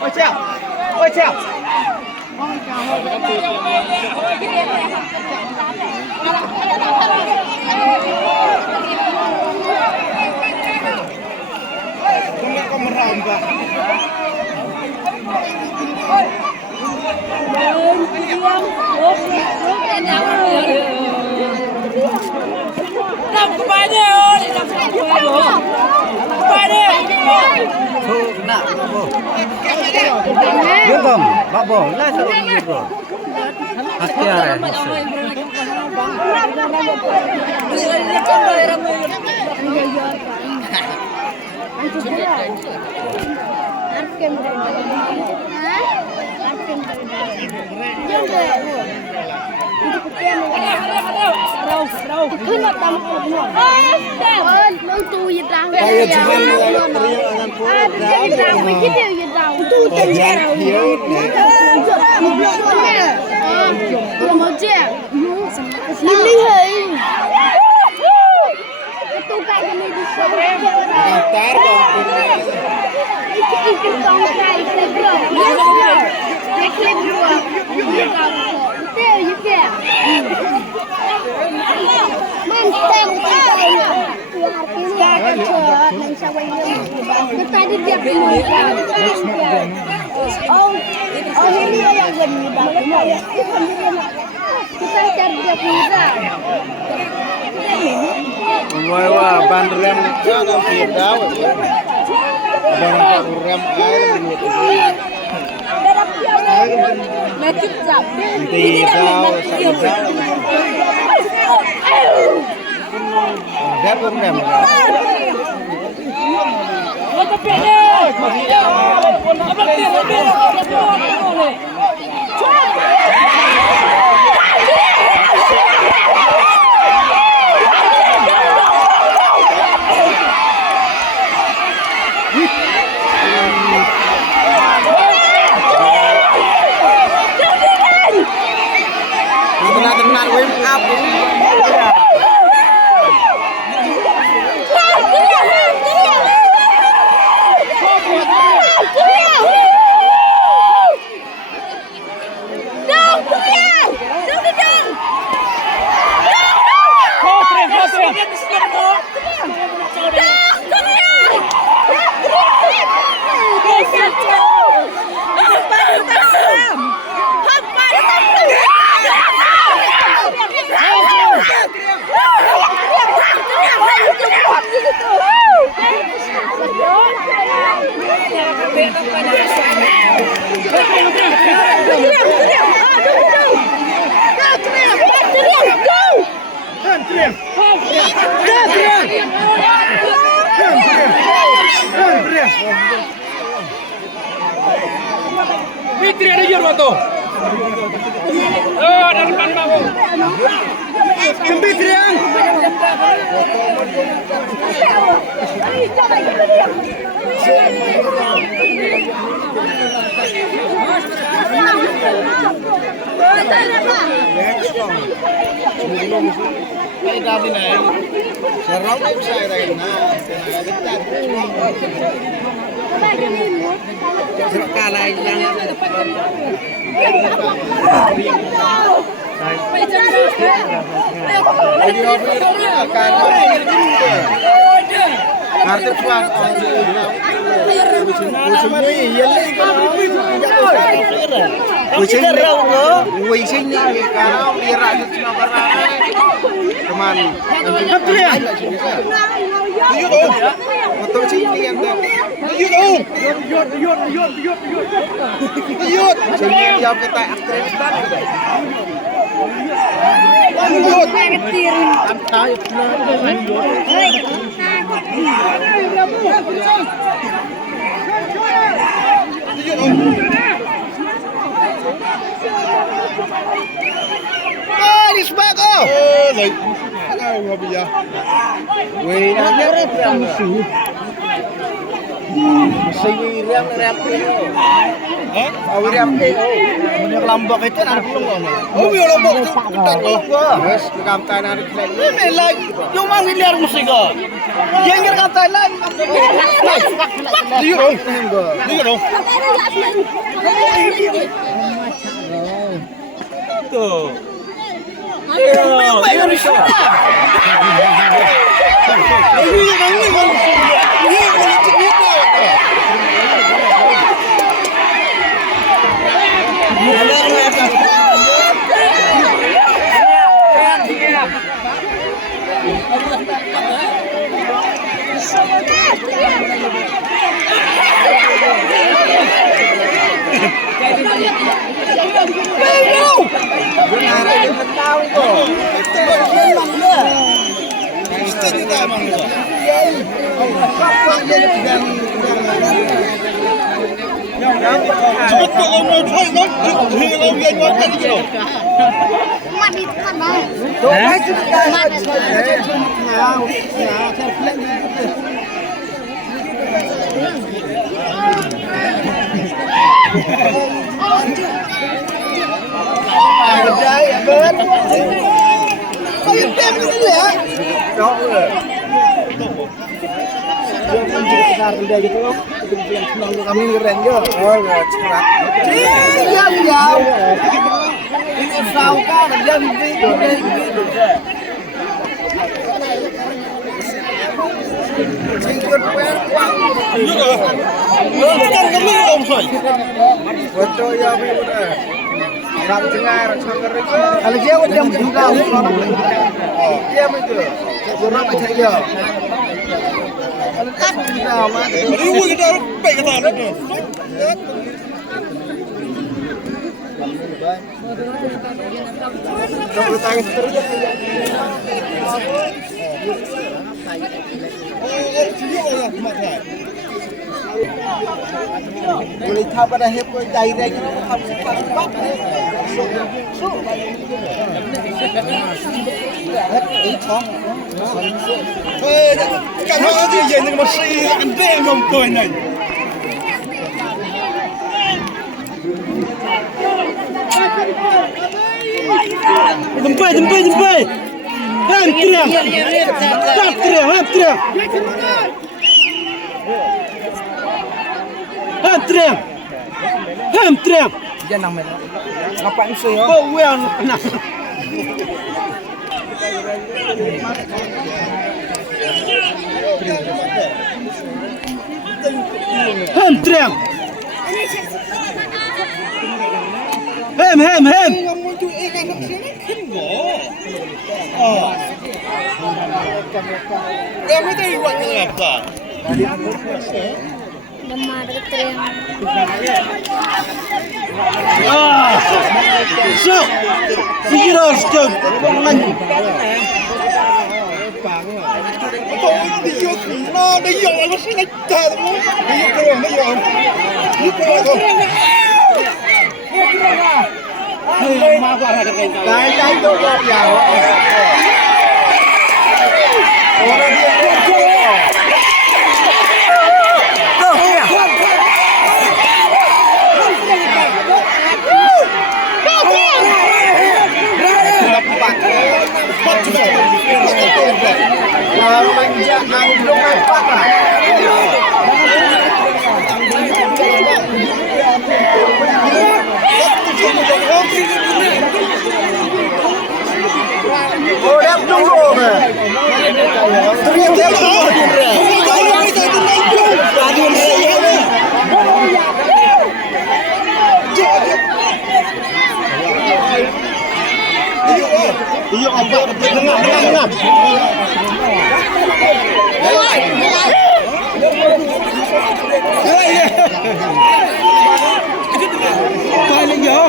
Ôi chèo. Ôi chèo. Không có merah enggak. Làm cái bài đi ơi, làm cái bài đi. Bài đi. Thôi nè, Yo bom, babo, lah selalu gitu. Hati ada. Tadi dia bilang, oh ini yang benar. Kita cari dia pizza. Wah wah ban rem jangan tidak. Ban rem air gitu. Tidak, ada rem. Tenang wim up. Fitri ada jur waktu. Oh, dari depan bang. Fitri yang. Awirem punya kelompok itu anak pelung oh iya kelompok itu ketat kelompok wes kamtain anak pelung melai cuma miliar musik kok yang ngira kamtain lain iya dong tuh ayo bisa Cepet kok ngomong thôi nó thì ông yên quá cái gì đâu Mặt đi mặt này. Kami keren juga. Oh, cerak. Iya, jauh. Ini sao kan jam itu. Singkir per kuang. Juga. Kan kami om soy. Betul ya, udah. Ram dengar sangkar itu. Kalau dia udah juga oh, dia itu. Kurang aja ya. Kan kita mah. Ini kita pegang itu. Coba tangis terus. Boleh tahu pada hep kau direct tahu Kalau dia jadi masih ada yang kau ini. Jempai. Ham teriak. Jangan main. Ngapain sih ya? Oh, yang nak. Ham teriak. Hem. Kamu itu buat apa? Demar tren. So, Firos jog man. Nó dùng nó sẽ chết luôn. Nó dùng. Cái tôi gọt vào. Ủa manja angklung apa? Oh, lihat dulu, Iya, ombak tengah. Balik yo.